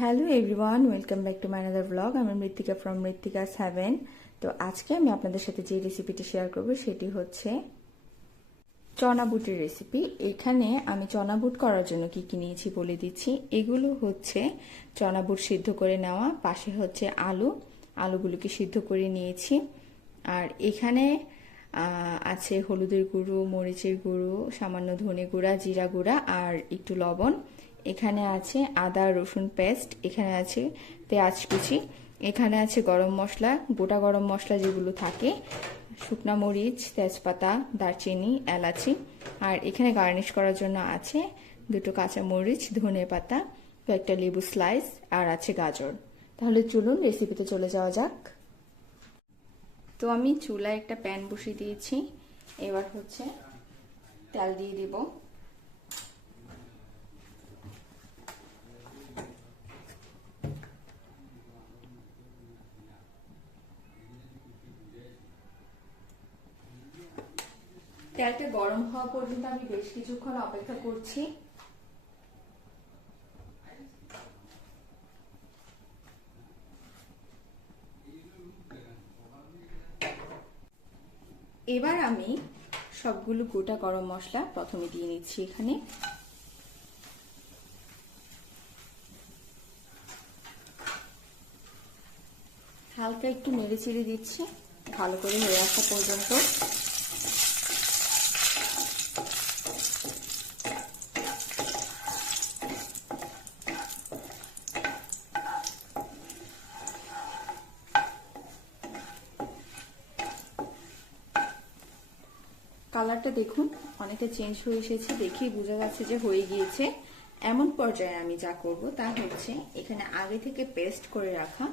Hello everyone, welcome back to my another blog. আমি Mrittika from মৃত্তিকা seven. তো আজকে আমি আপনাদের সাথে যে রেসিপিটি শেয়ার করব সেটি হচ্ছে চনা বুটের রেসিপি এখানে আমি চনা বুট করার জন্য কি কি নিয়েছি বলে দিচ্ছি। এগুলো হচ্ছে চনা বুট সিদ্ধ করে নেওয়া, পাশে হচ্ছে আলু। আলুগুলোকে সিদ্ধ করে নিয়েছি। আর এখানে আছে হলুদের গুঁড়ো, মরিচের গুঁড়ো, সামান্য ধনে গুঁড়া, জিরা গুঁড়া আর একটু লবণ। এখানে আছে আদা, রসুন পেস্ট, এখানে আছে পেঁয়াজ কুচি, এখানে আছে গরম মশলা, গোটা গরম মশলা যেগুলো থাকে, শুকনা মরিচ, তেজপাতা, দারচিনি, এলাচি, আর এখানে গার্নিশ করার জন্য আছে দুটো কাঁচা মরিচ, ধনে পাতা, কয়েকটা লেবু স্লাইস, আর আছে গাজর। তাহলে চলুন রেসিপিতে চলে যাওয়া যাক। তো আমি চুলায় একটা প্যান বসিয়ে দিয়েছি, এবার হচ্ছে তেল দিয়ে দিব। তেলটা গরম হওয়া পর্যন্ত আমি বেশ কিছুক্ষণ অপেক্ষা করছি। এবার আমি সবগুলো গোটা গরম মশলা প্রথমে দিয়ে নিচ্ছি এখানে। হালকা একটু নেড়ে চেড়ে দিচ্ছি, ভালো করে হয়ে আসা পর্যন্ত। কালারটা দেখুন, অনেকটা চেঞ্জ হয়ে এসেছে, দেখেই বোঝা যাচ্ছে যে হয়ে গিয়েছে। এমন পর্যায়ে আমি যা করব তা হচ্ছে এখানে আগে থেকে পেস্ট করে রাখা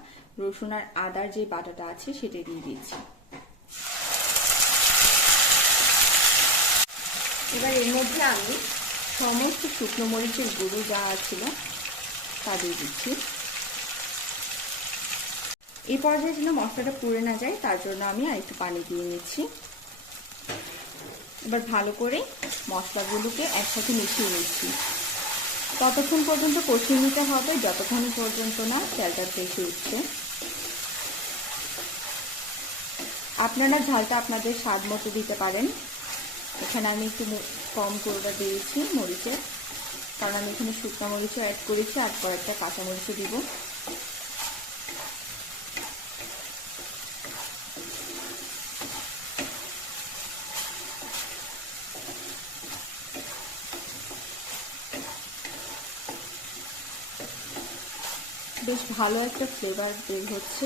রসুন আর আদার যে বাটাটা আছে সেটা দিয়ে দিচ্ছি। এবার এর মধ্যে আমি সমস্ত শুকনো মরিচের গুঁড়ো যা ছিল তা দিয়ে দিচ্ছি। এই পর্যায়ে যেন মশলাটা পুড়ে না যায়, তার জন্য আমি আর একটু পানি দিয়ে নিচ্ছি। এবার ভালো করে মশলাগুলোকে একসাথে মিশিয়ে নিচ্ছি। ততক্ষণ পর্যন্ত কষিয়ে নিতে হবে, যতক্ষণ পর্যন্ত না তেলটা ভেসে উঠছে। আপনারা ঝালটা আপনাদের স্বাদ মতো দিতে পারেন। এখানে আমি একটু কম করে দিয়েছি মরিচের, কারণ আমি এখানে শুকনো মরিচও অ্যাড করেছি, আর কয়েকটা কাঁচা মরিচও দিব। বেশ ভালো একটা ফ্লেভার বের হচ্ছে।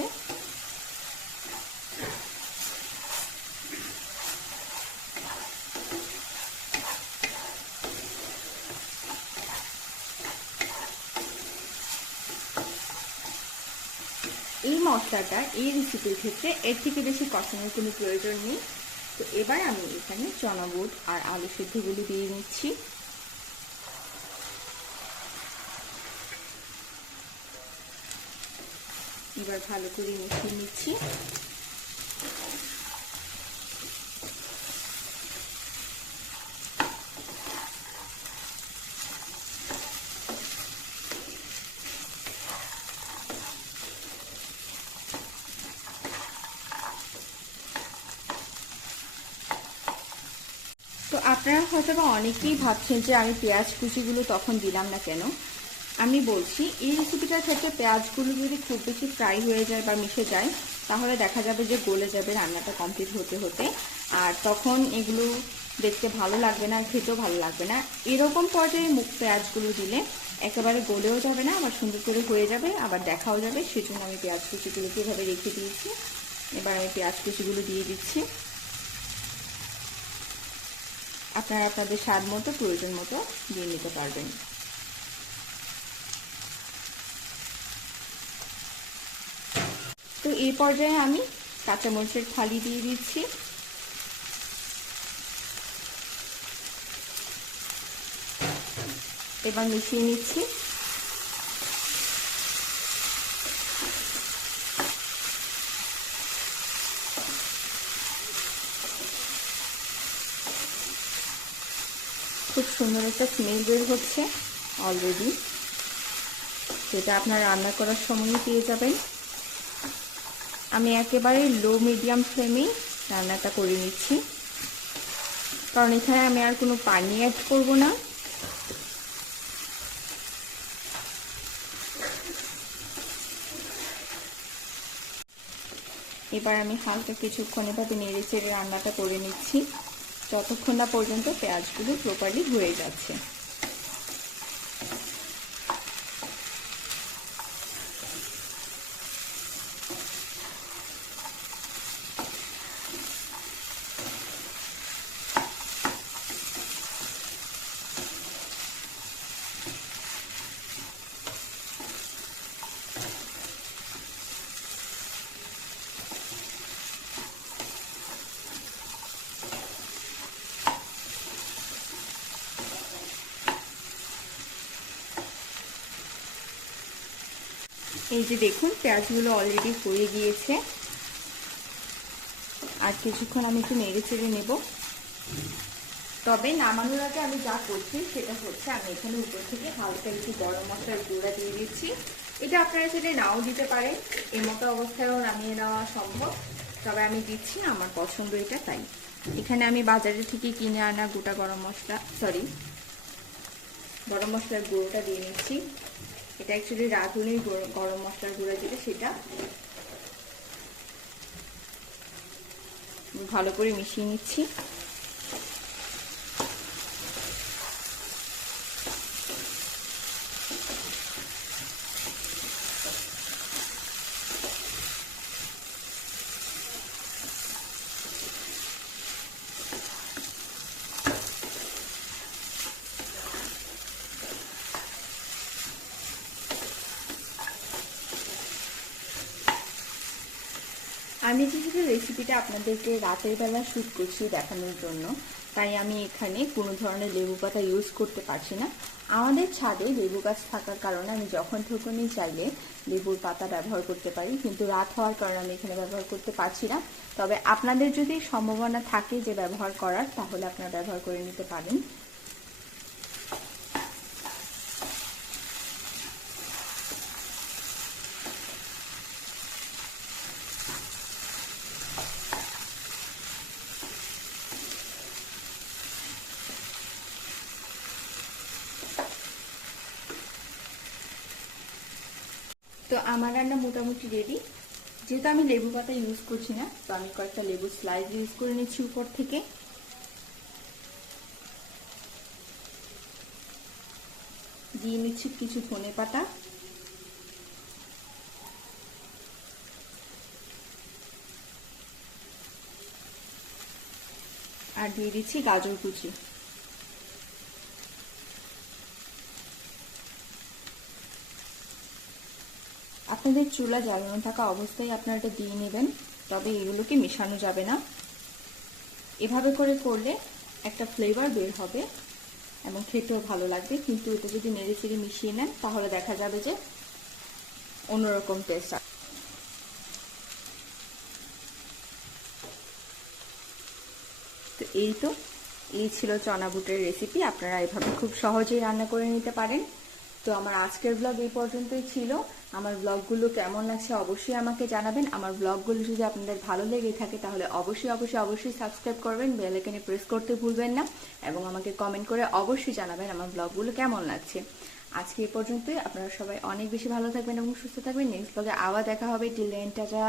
এই মশলাটা, এই রেসিপির ক্ষেত্রে এর থেকে বেশি কষানোর কোনো প্রয়োজন নেই। তো এবার আমি এখানে চনা বুট আর আলু সিদ্ধগুলো দিয়ে নিচ্ছি। এবার ভালো করে মিশিয়ে নিচ্ছি। তো আপনারা হয়তো অনেকেই ভাবছেন যে আমি পেঁয়াজ কুচিগুলো তখন দিলাম না কেন? আমি বলছি, এই রেসিপিটার ক্ষেত্রে পেঁয়াজগুলো যদি খুব বেশি ফ্রাই হয়ে যায় বা মিশে যায়, তাহলে দেখা যাবে যে গলে যাবে রান্নাটা কমপ্লিট হতে হতে। আর তখন এগুলো দেখতে ভালো লাগবে না, খেতেও ভালো লাগবে না। এরকম পর্যায়ে মুখ পেঁয়াজগুলো দিলে একেবারে গলেও যাবে না, আবার সুন্দর করে হয়ে যাবে, আবার দেখাও যাবে। সেজন্য আমি পেঁয়াজ কুচিগুলোকে এভাবে রেখে দিয়েছি। এবার আমি পেঁয়াজ কুচিগুলো দিয়ে দিচ্ছি। আপনারা আপনাদের স্বাদ মতো, প্রয়োজন মতো দিয়ে নিতে পারবেন। তো এই পর্যায়ে আমি কাঁচামরিচের থালি দিয়ে দিচ্ছি। এবার মিশিয়ে নিচ্ছি। খুব সুন্দর একটা স্মেল বের হচ্ছে অলরেডি। যেটা আপনার রান্না করার সময়ই পেয়ে যাবেন। আমি একেবারে লো মিডিয়াম ফ্লেমে রান্নাটা করে নিচ্ছি। কারণ এখানে আমি আর কোনো পানি অ্যাড করব না। এবার আমি হালকা কিছুক্ষণ এভাবে নেড়ে চেড়ে রান্নাটা করে নিচ্ছি। যতক্ষণ না পর্যন্ত পেঁয়াজগুলো প্রপারলি হয়ে যাচ্ছে। এই যে দেখুন, পেঁয়াজগুলো অলরেডি হয়ে গিয়েছে। আর কিছুক্ষণ আমি একটু নেড়ে চেড়ে নেব। তবে নামানোর আগে আমি যা করছি, সেটা হচ্ছে আমি এখানে উপর থেকে হালকা একটু গরম মশলার গুঁড়া দিয়ে দিচ্ছি। এটা আপনারা চাইলে নাও দিতে পারেন এর মতো অবস্থায়ও নামিয়ে নেওয়া সম্ভব। তবে আমি দিচ্ছি, আমার পছন্দ এটা তাই। এখানে আমি বাজারে থেকে কিনে আনা গোটা গরম মশলা সরি গরম মশলার গুঁড়োটা দিয়ে নিচ্ছি। এটা অ্যাকচুয়ালি রাঁধুনির গরম মশলার গুঁড়া যেটা সেটা ভালো করে মিশিয়ে নিচ্ছি। আমি যেহেতু রেসিপিটা আপনাদেরকে রাতের বেলা শ্যুট করছি দেখানোর জন্য, তাই আমি এখানে কোনো ধরনের লেবু পাতা ইউজ করতে পারছি না। আমাদের ছাদে লেবু গাছ থাকার কারণে আমি যখন তখনই চাইলে লেবুর পাতা ব্যবহার করতে পারি, কিন্তু রাত হওয়ার কারণে আমি এখানে ব্যবহার করতে পারছি না। তবে আপনাদের যদি সম্ভাবনা থাকে যে ব্যবহার করার, তাহলে আপনারা ব্যবহার করে নিতে পারেন। তো আমার রান্না মোটামুটি রেডি যেহেতু আমি লেবু পাতা ইউজ করছি না, তো আমি কয়েকটা লেবু স্লাইস ইউজ করে নিচ্ছি উপর থেকে। দিয়ে নিচ্ছি কিছু ধনে পাতা। আর দিয়ে দিচ্ছি গাজর কুচি। আপনাদের চুলা জ্বালানো থাকা অবস্থায় আপনারা এটা দিয়ে নেবেন, তবে এগুলোকে মেশানো যাবে না। এভাবে করে করলে একটা ফ্লেভার বের হবে এবং খেতেও ভালো লাগবে। কিন্তু এটা যদি নেড়ে চেড়ে মিশিয়ে নেন, তাহলে দেখা যাবে যে অন্যরকম টেস্ট তো এই তো, এই ছিল চনা বুটের রেসিপি আপনারা এভাবে খুব সহজেই রান্না করে নিতে পারেন। তো আমার আজকের ব্লগ এই পর্যন্তই ছিল। আমার ব্লগগুলো কেমন লাগছে অবশ্যই আমাকে জানাবেন। আমার ব্লগগুলো যদি আপনাদের ভালো লেগে থাকে তাহলে অবশ্যই অবশ্যই অবশ্যই সাবস্ক্রাইব করবেন। বেল আইকনে প্রেস করতে ভুলবেন না। এবং আমাকে কমেন্ট করে অবশ্যই জানাবেন আমার ব্লগগুলো কেমন লাগছে। আজকে এই পর্যন্তই। আপনারা সবাই অনেক বেশি ভালো থাকবেন এবং সুস্থ থাকবেন। নেক্সট ব্লগে আবার দেখা হবে। Till tata